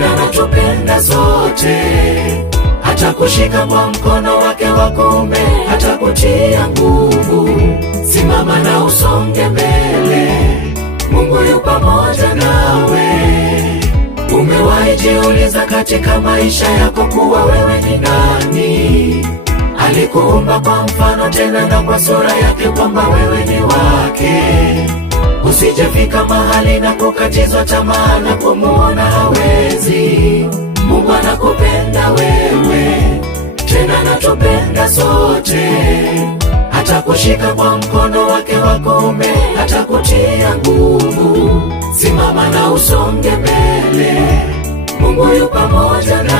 tena anatupenda sote. Atakushika kwa mkono wake wa kuume, atakutia nguvu. Simama na usonge mbele, Mungu yu pamoja nawe. Umewahi jiuliza katika maisha yako kuwa wewe ni nani? Alikuumba kwa mfano tena na kwa sura yake, kwamba wewe ni wake. Usijefika mahali na kukatizwa tamaa na kumuona hawezi. Mungu anakupenda wewe, tena anatupenda sote. Atakushika kwa mkono wake wa kuume, atakutia nguvu. Simama na usonge mbele, Mungu yu pamoja na